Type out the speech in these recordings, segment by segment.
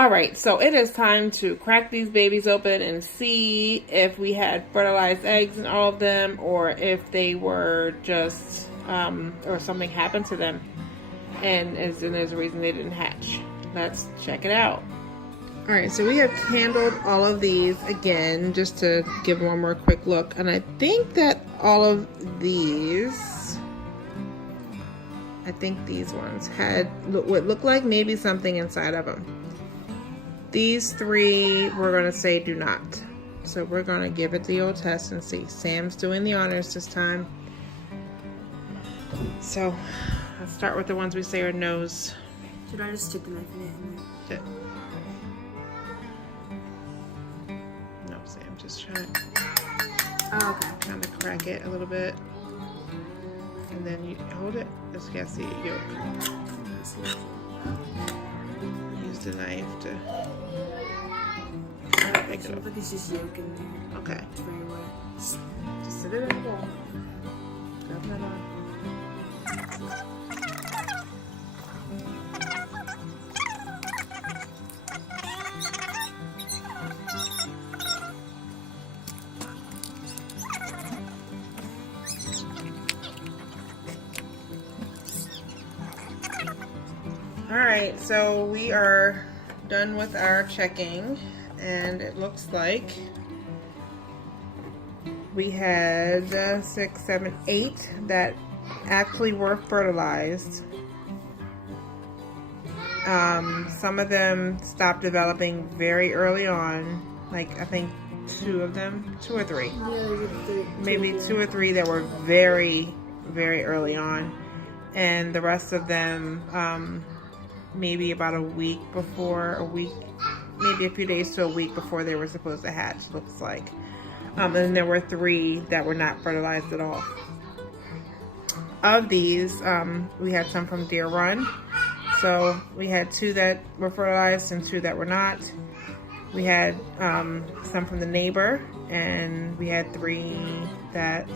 Alright, so it is time to crack these babies open and see if we had fertilized eggs in all of them, or if they were just, or something happened to them and there's a reason they didn't hatch. Let's check it out. Alright, so we have candled all of these again just to give one more quick look, and I think that all of these, I think these ones had what looked like maybe something inside of them. These three, we're going to say do not. So we're going to give it the old test and see. Sam's doing the honors this time. So let's start with the ones we say are no's. Should I just stick the knife in it? No, Sam, just trying Oh, okay. to crack it a little bit. And then you hold it. Just gotta see it yolk. Use the knife to pick it up. But this is yolk in there. Okay. It's very wet. Just sit it in the bowl. Grab that on. Alright, so we are done with our checking, and it looks like we had 6, 7, 8 that actually were fertilized. Some of them stopped developing very early on, like I think 2 of them, 2 or 3. Maybe 2 or 3 that were very, very early on, and the rest of them maybe about a week, maybe a few days to a week before they were supposed to hatch, looks like. And then there were 3 that were not fertilized at all. Of these, we had some from Deer Run. So we had 2 that were fertilized and 2 that were not. We had some from the neighbor, and we had 3 that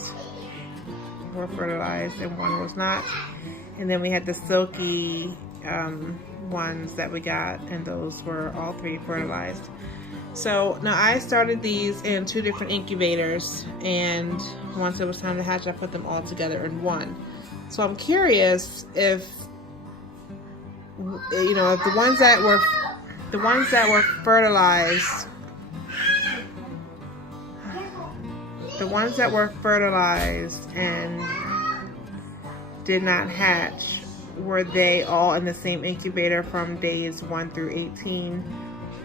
were fertilized and 1 was not. And then we had the silky ones that we got, and those were all 3 fertilized. So now I started these in 2 different incubators, and once it was time to hatch, I put them all together in one. So I'm curious if, you know, if the ones that were fertilized, and did not hatch, were they all in the same incubator from days 1 through 18,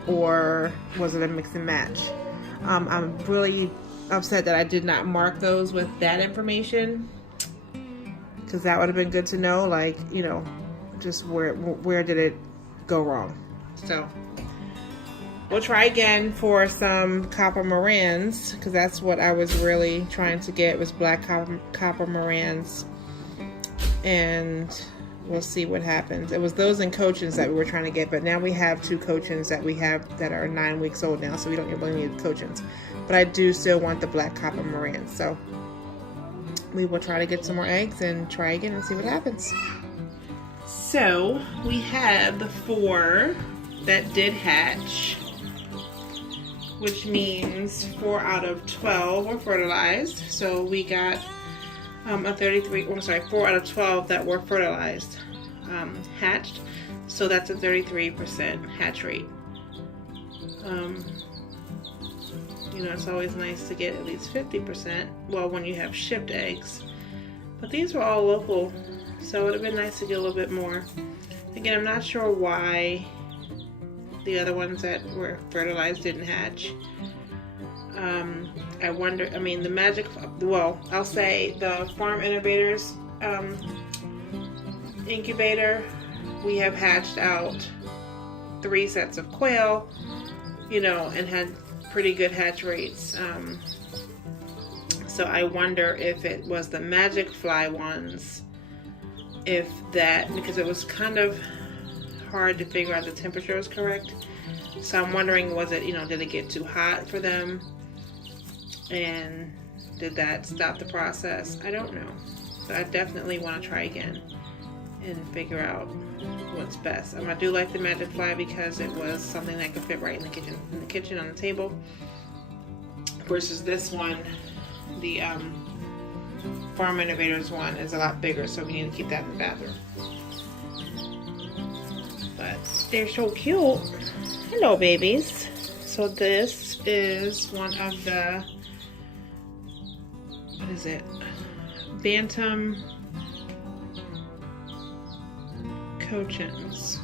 or was it a mix and match? I'm really upset that I did not mark those with that information, because that would have been good to know, like, you know, just where did it go wrong. So we'll try again for some copper morans, because that's what I was really trying to get, was black copper morans, and we'll see what happens. It was those in cochins that we were trying to get, but now we have 2 cochins that we have that are 9 weeks old now, so we don't really need cochins. But I do still want the black copper morans, so we will try to get some more eggs and try again and see what happens. So we have the 4 that did hatch, which means 4 out of 12 were fertilized. So we got 4 out of 12 that were fertilized hatched, so that's a 33% hatch rate. You know, it's always nice to get at least 50%, well, when you have shipped eggs, but these were all local, so it would have been nice to get a little bit more. Again, I'm not sure why the other ones that were fertilized didn't hatch. I wonder, I mean, I'll say the Farm Innovators incubator, we have hatched out 3 sets of quail, you know, and had pretty good hatch rates. So I wonder if it was the magic fly ones, because it was kind of hard to figure out the temperature was correct. So I'm wondering, was it, you know, did it get too hot for them? And did that stop the process? I don't know. So I definitely want to try again and figure out what's best. I do like the Magic Fly because it was something that could fit right in the kitchen on the table. Versus this one, the Farm Innovators one is a lot bigger, so we need to keep that in the bathroom. But they're so cute. Hello, babies. So this is one of the, what is it? Bantam Cochins,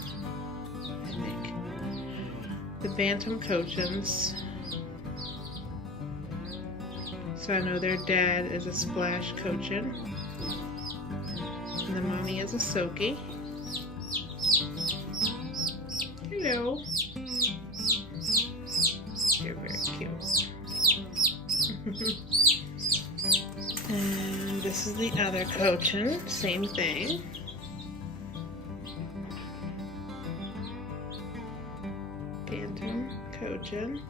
I think. The Bantam Cochins. So I know their dad is a Splash Cochin. And the mommy is a Soakie. Hello. You're very cute. And this is the other Cochin. Same thing. Bantam Cochin.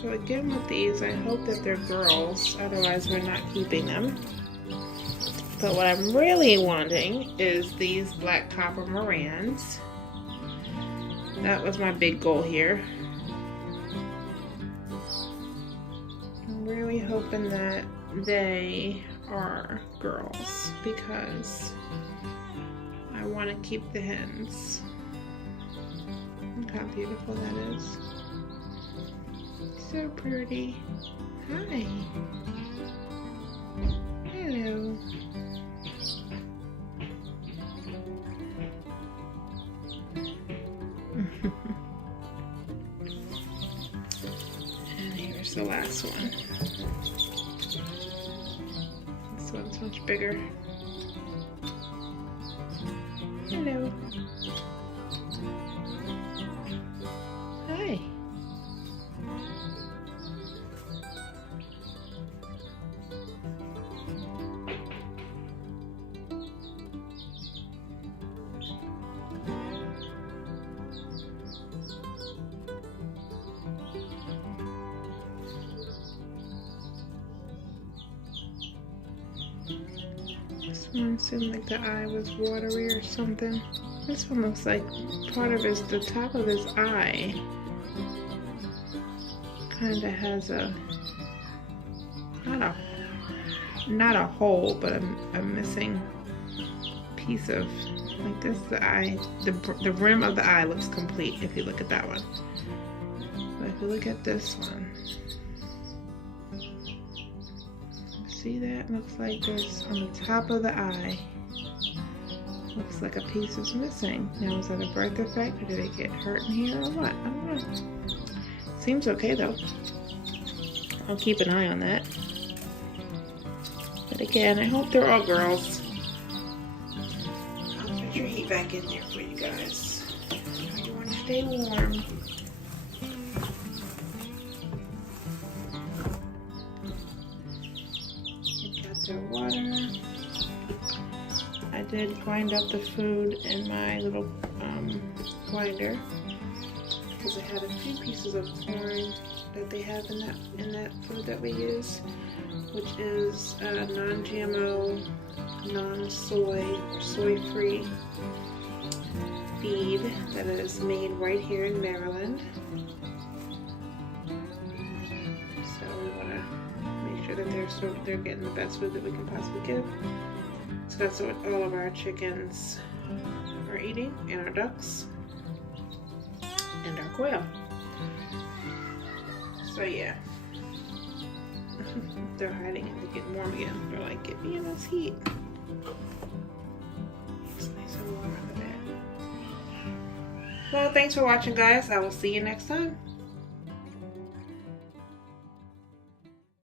So again with these, I hope that they're girls, otherwise we're not keeping them. But what I'm really wanting is these black copper Morans. That was my big goal here. I'm really hoping that they are girls because I want to keep the hens. Look how beautiful that is. So pretty. Hi. Hello. And here's the last one. This one's much bigger. Hello. Hi. This one seemed like the eye was watery or something. This one looks like part of the top of his eye kind of has a, not a hole, but a missing piece of, like this, the eye, the rim of the eye looks complete if you look at that one. But if you look at this one, see that? Looks like there's on the top of the eye. Looks like a piece is missing. Now, is that a birth defect or did it get hurt in here or what? I don't know. Seems okay though. I'll keep an eye on that. But again, I hope they're all girls. I'll put your heat back in there for you guys. You want to stay warm. Their water. I did grind up the food in my little grinder because I had a few pieces of corn that they have in that food that we use, which is non-GMO, non-soy or soy-free feed that is made right here in Maryland. That they're getting the best food that we can possibly give. So that's what all of our chickens are eating, and our ducks, and our quail. So yeah, they're hiding and they're getting warm again. They're like, get me in this heat. It's nice and warm over there. Well, thanks for watching, guys. I will see you next time.